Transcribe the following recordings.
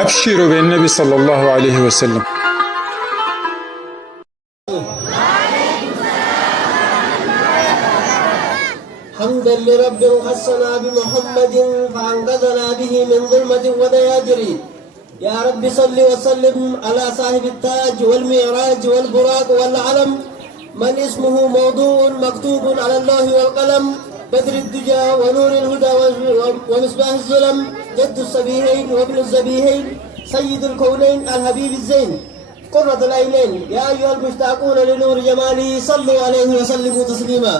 أبشروا بالنبي صلى الله عليه وسلم. حمدا لرب خصنا بمحمد فأنقذنا به من ظلمة ودياجر. يا رب صل وسلم على صاحب التاج والمعراج والبراق والعلم، من اسمه موضوع مكتوب على الله والقلم، بدر الدجى ونور الهدى ومصباح الظلم، جد الصبيحين وابن الزبيحين، سيد الكونين الحبيب الزين، قرة العينين. يا أيها المشتاقون لنور جماله صلوا عليه وسلموا تسليما.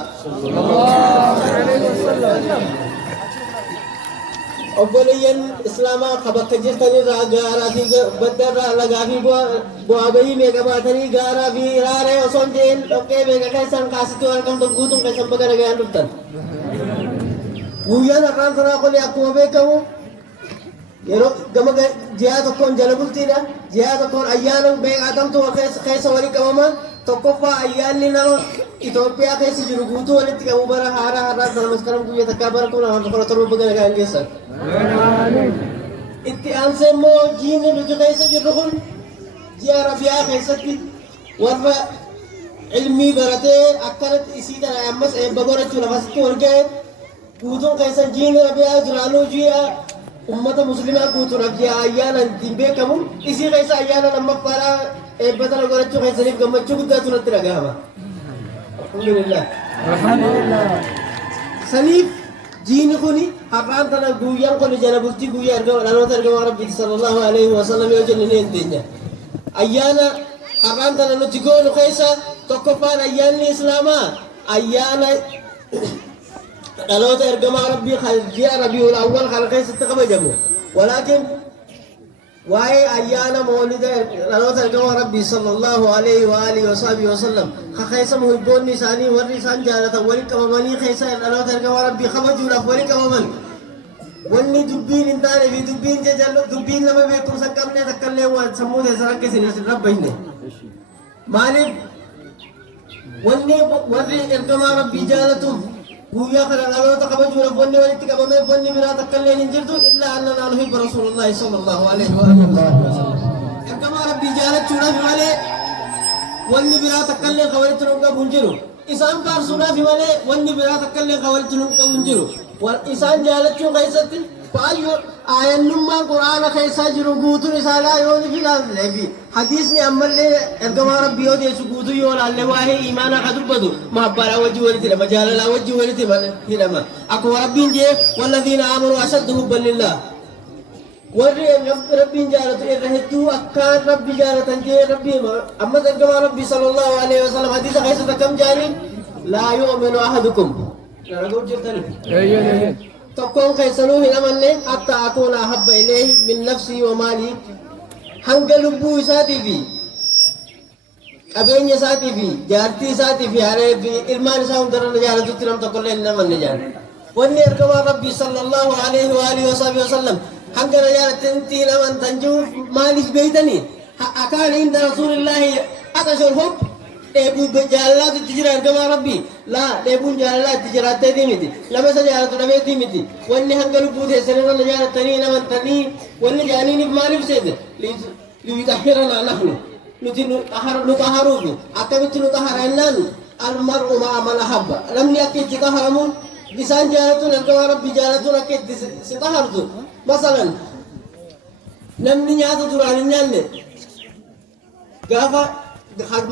أولياً إسلاما خبرت جرتني راجع في بدر لقى في بوابي ميجماتني جارا في رارة وسنجين أوكي ميجا كيسان كاسيتو أركم تقولون كيسان بكرة جاي نبتن. ويا نكران سنا كل يأكل بيكمو يرو جمع جهاد كون جلبولتينا جهاد كون أيام بيك آدم تو كيس وري كماما تكوفا أيام لنا إثيوبيا كيس جرغوتو ولي تكمو برا هارا نمسكرم كويه تكابر كون هم تكرر ترو بكرة جاي كيسان. إتيان سمو جين لجو كيس جرغون جيا ربيع كيسكي ورا علمي برته أكثر إسيدا أمس بقولة جل فاسكو ورجع كودون كيسان جين ربيع جرالو جيا أمة مسلمة كوتون أبجي أيانا دينبه كمون إسي كيسا أيانا لما فارا بدل أقول أشوف كيسا نيف كم أشوف كذا تون ترى هما. الحمد لله. الحمد لله. سنيف جين خوني هران تنا غويان كل جانا بفتي غويا أرجو لانو ترجو ربي صلى الله عليه وسلم يوجد نين الدنيا. أيانا هران تنا نتيجون كيسا تكفان أيان الإسلام أيانا لانو ترجو ربي خالجيا ربي الأول خالقي ستقبل جمو. ولكن واي أيانا مولد لانو ترجو ربي صلى الله عليه وآله وصحبه وسلم خيسا مهبون نساني ورسان جالة ولك ومني خيسا لانو ترجو ربي خبجوا لك ولك ومن وني دبين انتاني في دبين جلو دبين لما بيكم سكمنا تكلم وسموه سرق سنيس ربينه مالك وني وري ارجو ربي جالتهم ويا خلا لانو تقبجوا لك وني ولك ومن وني بلا تكلم نجرتو إلا أننا نحب رسول الله صلى الله عليه وآله وسلم ارجو ربي جالتنا في مالك وني بلا تكلم خوالتنا بنجرو إسان كارسونا في مالك وني بلا تكلم خوالتنا بنجرو والإسان جالتنا قيستي فأيو آيان نما قرآن خيسا جرو قوتو رسالة يوني في لازلبي حديثني أمال لي ارقما ربي يودي سقوتو يون اللي واهي إيمانا خدو بدو محبارا وجه ولتي لما جاللا وجه ولتي هنما أكو ربين جي والذين آمنوا أشد حبا لله ورّي ربي جالتو إرهدو أكان ربي جالتن جي ربي أما ارقما ربي صلى الله عليه وسلم حديث خيسا كم جاني لا يؤمن أحدكم نقول جلتني تكون كيسنو هنمني حتى أكون أحب إليه من نفسي ومالي هنقل لبو ساتي في أبين ساتي في جارتي ساتي في هاري في إلمان ساهم درن جارة ترم تقول لنا من نجار واني أركب ربي صلى الله عليه وآله وصحبه وسلم هنقل جارة تنتي لمن تنجو مالي بيتني أكان عند رسول الله أتشور حب deebu jaalala tijira argama rabbi la deebun jaalala tijira tadi miti lama saja aratu nabe ti miti wanni hangalu bude serena la jara tani naman tani wanni jani ni malif sede li tahirana nahnu nutinu taharu akabitu taharannan al mar'u ma man habba lam yakti taharamun bisan jalatu argama rabbi jalatu rakit sitahartu masalan namni nyaatu durani nyanne gafa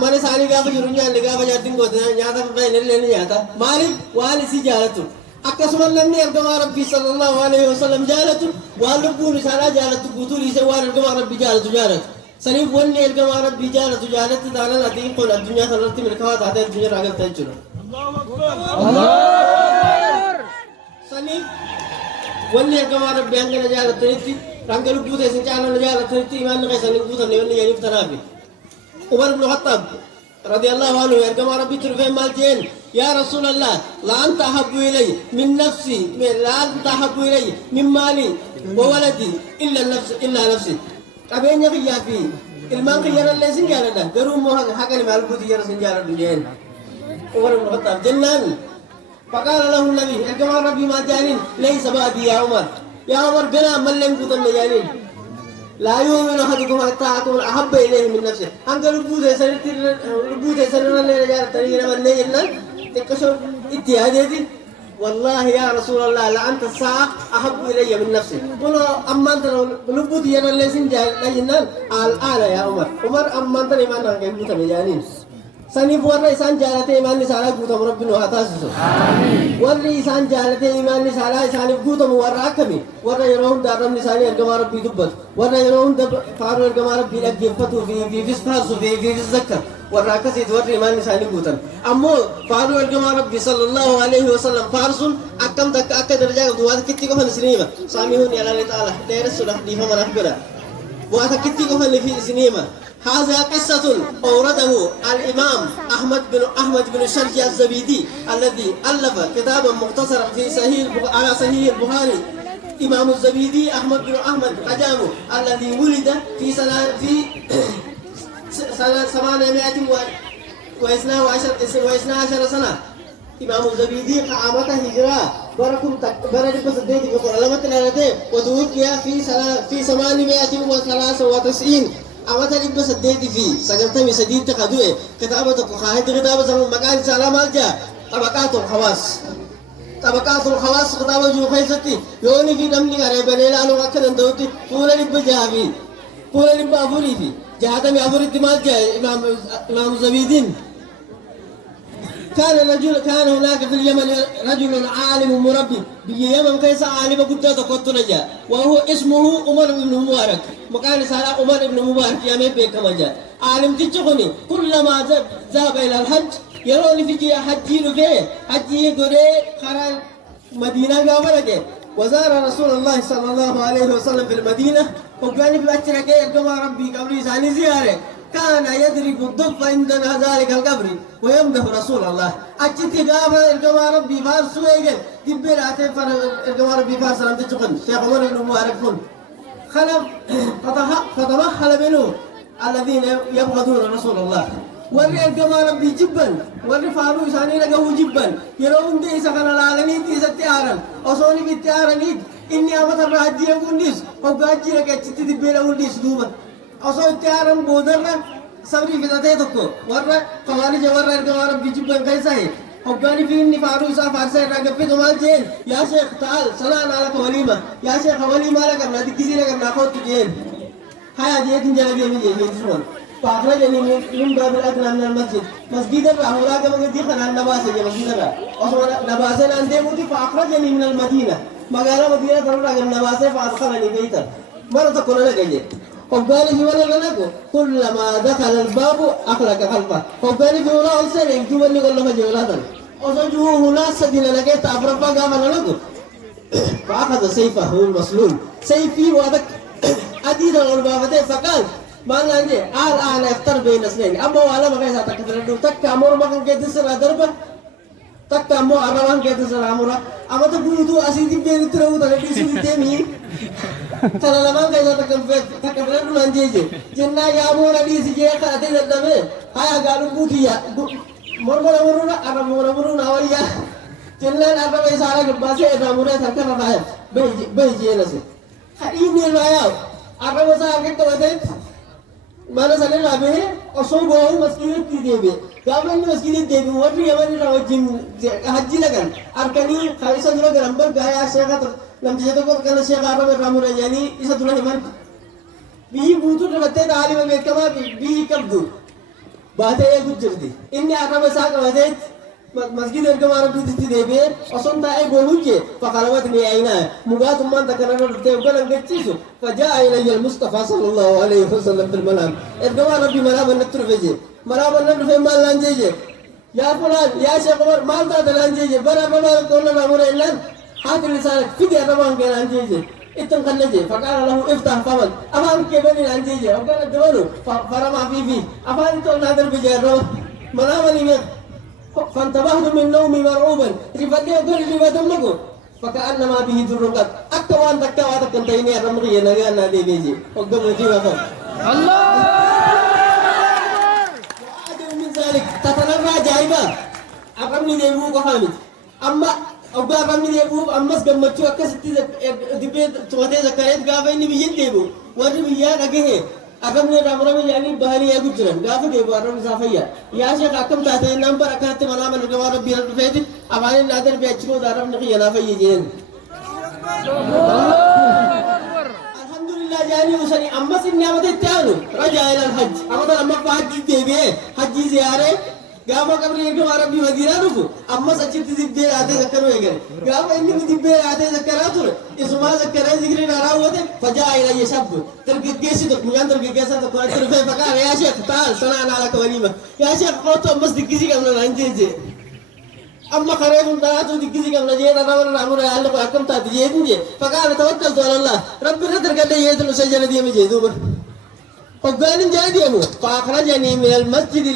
mana sari gafa jurunya le gafa jatin ko nyata fa ne le nyata malik wali si jalatu akasuman lamni argama rabbi sallallahu alaihi wasallam jalatu walu bulu sara jalatu guturi se wal argama rabbi jalatu jalatu sani wonni argama rabbi jalatu jalatu dana ladin qul ad-dunya sarati min khawat hada ad-dunya ragal tajur Allahu akbar sani wonni argama rabbi angala jalatu niti rangalu bude se chala jalatu niti iman ne sani buta ne wonni yani tarabi عمر بن الخطاب رضي الله عنه يرجع ربي ترفع مالتين يا رسول الله لا أنت أحب إلي من نفسي لا أنت أحب إلي من مالي وولدي إلا نفسي أبين يا في المال خيار الله سنجارة ده قروم مهان حاجة المال بودي يرى سنجارة دجين عمر بن الخطاب جنان فقال له النبي يرجع ربي ما جانين ليس بعدي يا عمر يا عمر قنا من لم يكن مجانين لا يؤمن أحدكم حتى أكون أحب إليه من نفسه أنك ربوت سنة لرجال ترينا من نيجنا تكشف اتهادي والله يا رسول الله لأنت الساعة أحب إلي من نفسي قلوا أما أنت ربوت ينا لسن جاهلنا الآن يا عمر أما أنت لما أنك يبوت مجانين سنيف ورّا إنسان جالته إيمان نسالة قوتهم ربنا واتاسسو ورّا إنسان جالته إيمان نسالة إنسان قوتهم ورّا كمي ورّا يروهم دارم نسالة إرجما ربي دبّت ورّا يروهم دب فارو إرجما ربي لقيفتو في فسفاسو في الزكاة ورّا كسيد ورّا إيمان نسالة قوتهم أمو فارو إرجما ربي صلى الله عليه وسلم فارسون أكم تك أكد درجة دوات كتير كمان سنيمة ساميون يا الله تعالى دير سودا ديفا منافقنا دوات كتير كمان في سنيمة هذا قصة أورده الإمام أحمد بن شرجي الزبيدي الذي ألف كتابا مختصرا في على صحيح البخاري. إمام الزبيدي أحمد بن أحمد قجامو الذي ولد في سنة 812 سنة. إمام الزبيدي قامت هجرة بركم سديت في قرآن لنا وتوفي في 893 أمتى لبس سديت في سجلت من سديد تقدوه كتابة قاهد كتابة زمن مكان سلام الجا طبقات الخواص كتابة جو خيستي يوني في دمني على بنيلا لو أكل دوتي فولا لب جابي فولا لب أفوري في جهة من أفوري تمال جا إمام الزبيدين كان هناك في اليمن رجل عالم مربي باليمن كيس عالم قد تقط رجا وهو اسمه عمر بن مبارك مكان سارة عمر بن مبارك يا مي بك مجا عالم تجوني كلما ذهب الى الحج يروني في حجي رفي حجي غري خرا مدينه غامرك وزار رسول الله صلى الله عليه وسلم في المدينه وكان في بشرك كما ربي قبل ثاني زياره كان يضرب الضب عند ذلك القبر ويمدح رسول الله أجتي غافا إرجما ربي فارس ويجي تبير عتيب إرجما ربي فارس لم تجقن شيخ عمر بن مبارك خلف فتمحل منه الذين يبغضون رسول الله ورّي إرجما ربي جبا ورّي فارو إساني لقاه جبا يرون دي سكن العالمي تيسا تيارا أصوني بالتيارا نيد إني أمت الرحجي يقول نيس وقاجي لك أجتي تبير أقول نيس دوبا أصلا تيارم بودرنا سبري في ذاته تكو ورّا قواني جوارّا إرجما ربي جبا كيسا هي وقاني في إني فارو إسا فارسا راقب في دمال جين يا شيخ تعال سلام عليك وليمة يا شيخ وليمة لك أبنا تكسي لك أبنا خود تجين هيا جيتين جلبي من جين فأخرجني من باب الأدنى من المسجد مسجد الرحمة كما قلت خنا النباسة مسجد الرحمة أصلا نباسة أنت موتي فأخرجني من المدينة مقالة مدينة تروح النباسة فأدخلني بيتا مرة تقول لك جي وقال في ولا لنكو كلما دخل الباب أخلق خلفه وقال في ولا أنسان يكتبني يقول له جولاتا أصلا هنا سدنا لك تأفرفا قامنا لكو فأخذ سيفه المسلول سيفي وهذا أدير الغرباء فقال ما نجي الآن يختار بين اثنين أما ولا ما كيسا تكتردو تكا أمور ما كان كيد سر دربا تكا أمو أرمان كيد سر أمورا أما تقولوا أسيدي بين ترى وتلبي سوي تيمي ترى لما كيسا تكتردو نانجيجي جنّا يا أمور أدي سجى كاتي لدمه هاي قالوا بوتيا مرمرا مرورا أرمورا مرورا ويا جنّا أربعة سالة كباسة أرمورا ثكنا رايح بيجي نسي خيرني رايا أربعة سالة كباسة mana sana nabe osoo boo masjidatti deebe gaafa inni masjidatti deebe warri yaman irraa wajjin hajji lagan arkanii isa dura garan bargaaya sheekha namticha tokko kana sheekha arraba irraa muranyanii isa dura himan biyyi guutuu dhabattee dhaalima beekamaa biyyi qabdu baatee eegu jirti inni arraba isaa qabatee مسجد الجماعة بدي تدبير أصلا تاعي بوجه فقالتني أين مقات ما ذكرنا رتيب قال قتيسو فجاء إلي المصطفى صلى الله عليه وسلم في المنام الجماعة بمنام النترفيجي منام النترفيجي ما لانجيجي يا فلان يا شيخ عمر ما أنت لانجيجي برا برا كلنا نامور إلا هات لسانك فدي أربعة كان لانجيجي إتم خنجي فقال له افتح فمن أفهم كيف لانجيجي وقال الدوانو فرما في أفهم تقول نادر بجارو منام اليمين فانتبهت من نومي مرعوبا رفضي أقول رفضي مكو فكأنما به ذرقت أكوان تكوان تكنتيني الرمغي نغانا دي بيجي وقم وجيبا فم الله وعدوا من ذلك تتنرى جايبا أقمني ديبوك وحامد أما أبقى أقمني ديبوك أمس قمتشو أكستي dibee tumatee zakkareet gaafa inni biyyan deebi'u warri biyyaa dhagahe akkamni raamurame jedhanii bahanii eegu jiran gaafa deebi'u arrabni isaa fayyaa yaa sheekh akkam taate naan bara akkanatti manaa mana gamaa rabbii irra dhufeeti afaanin naa darbee achi booda arrabni kiyya naa fayye jeen alhamdulillah jaanii usanii ammas inni amata itti aanu rajaa ilal hajji amata lammaffaa hajji deebi'ee hajji ziyaaree gaafa qabri eegama rabbii madiinaa dhufu ammas achitti dibbee laatee zakkanuu eegale gaafa inni dibbee laatee zakkaraa ture isumaa zakkaree zikriin raawwate fajaa ilayya shabbu dargaggeessi tokko mucaan dargaggeessaa tokko achi dhufee faqaale yaa sheekh taal sanaan haala kabaliima yaa sheekh kootu ammas diggisii qabna naan jeeje amma karee kun taatu diggisii qabna jee dharraa raamura yaalli kun akkam taati jeetin jee faqaale tawakkaltu alallah rabbi irra dargadhee yeetin usee jala deeme jee duuba hoggaan jala deemu faakrajanii min almasjidi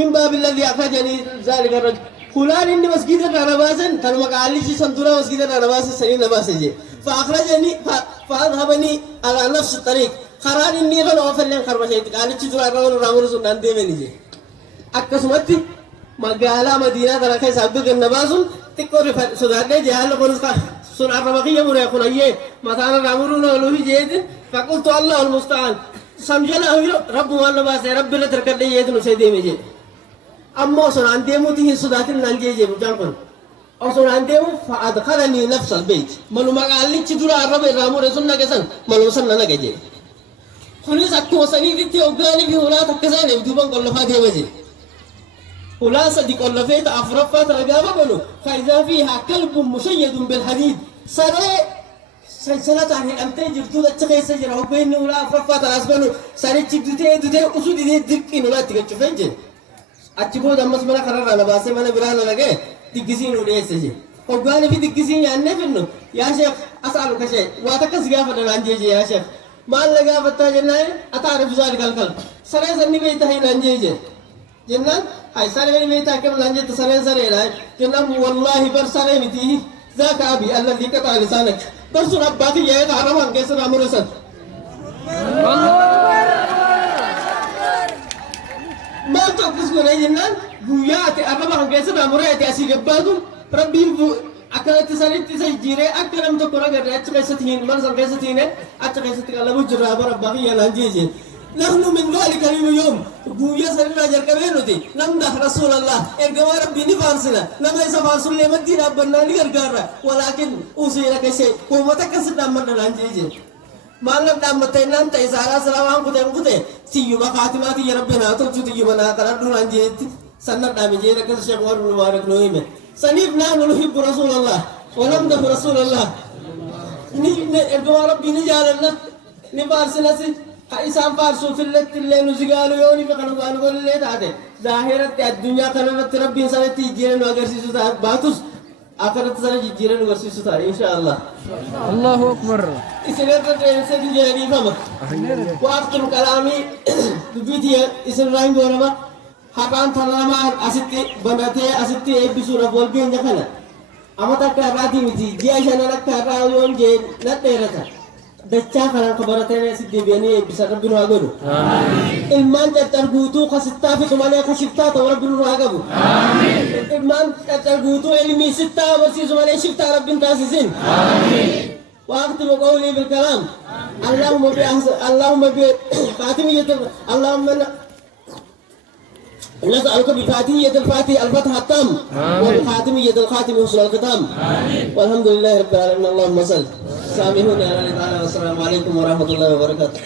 من باب الذي أخرجني ذلك الرجل فلان إني مسجد الرنباسن كانوا مقالي شيء سنتورا مسجد الرنباسن سنين نباسجي فأخرجني فأذهبني على نفس الطريق خران إني غلو أفلين خربشيت قال شيء ترى رامور رامور سنان ديمني جي أكسمتي مقالة مدينة ترى كيس عبد النباسون تكور سوداني جهال قرص سن الرمقية مريقون أيه مثلا رامور نقوله جيد فقلت الله المستعان سمجنا رب والنباس رب لا تركت لي يدن سيدي مجي أما أصلا عندهم تيه صداتين نانجي بجانكم أصلا عندهم فأدخلني نفس البيت منو ما قال لي تدور الرب الرامو رسولنا كسن منو سننا نجي خليس أكتو سني دي أوغاني في ولا تكسين يدوبان كل فاتي مجي ولا صدق كل فات أفرفات رجابا بنو فإذا فيها كلب مشيد بالحديد سري سلسلة عن أمتى جبتوا لتشقي سجرة وبين ولا أفرفات أسبانو سري تجدتي دتي أسود دي دكين ولا تيجي فنجي أتبود أمس منا خرر على باسه منا برانا لقى تجسين ولا يسجي وقالي في تجسين يعني فينو يا شيخ أسألك شيء واتكس جافة لانجي يا شيخ ما لقى فتا جنان أتعرف ذلك الكلام سري سني بيته هي لانجي جنان هاي سري بيته كم لانجي سري لا جنان والله بر سري بيته ذاك أبي الذي قطع لسانك برسول أباك يا عرب عن كسر أمرسن ما تقص من أجلنا بويات عرب عن كسر أمرات أسير بادو ربي أكلت سنة تسجيره أكلم تقرأ قدر أتكلم مرسل كسرتين أتكلم على بجرا برباك يا لانجيجين نحن من ذلك اليوم بويا سرنا جركبينوتي نمدح رسول الله إرجع ربي نفارسنا لما يسافر لي مدينة بنا نرجع ولكن أوصينا كشيء هو متى كسر دمنا لانجيجين malam dah metenan tak isara selawang kute siyu makatimati ya rabbina atau cuti gimana karena dulu anjit sanad dah menjadi kerja syawal mubarak noime sanib na nuhib Rasulullah walam dah Rasulullah ni ergo rabbi ni jalanna ni farsina si isam farsu fillet tille nuzigalu yoni fakanu galu golle taate zahirat ad-dunya kana rabbi sanati jiran agar sisu batus akhirat sana jiran agar sisu ta insyaallah Allahu Akbar. इसलिए तो ट्रेन से भी जाएगी हम वो आपके कलामी दुबितिया इसे राइम बोला बा हाकान थाना में असित्ते बनाते असित्ते एक बिसुरा बोल के इंजक है ना अमता क्या राती मिची जिया जाना ना क्या रायों जे न तेरा था दच्चा खाना खबर आते हैं सिद्धि बियानी एक बिसरा बिनु आगुरु इल्मान जत्तर गुतु खसित्ता फिर तुम्हारे खसित्ता तो रब बिनु आगबु इल्मान जत्तर गुतु इल्मी सित्ता वर्षी तुम्हारे सित्ता रब बिनु तासिसिन وأختم قولي بالكلام اللهم بفاتمية اللهم نسألك بفاتمية الفاتح الفتح التام وبخاتمية الخاتم حسن الختام والحمد لله رب العالمين اللهم صل سامحوني على الإطالة والسلام عليكم ورحمة الله وبركاته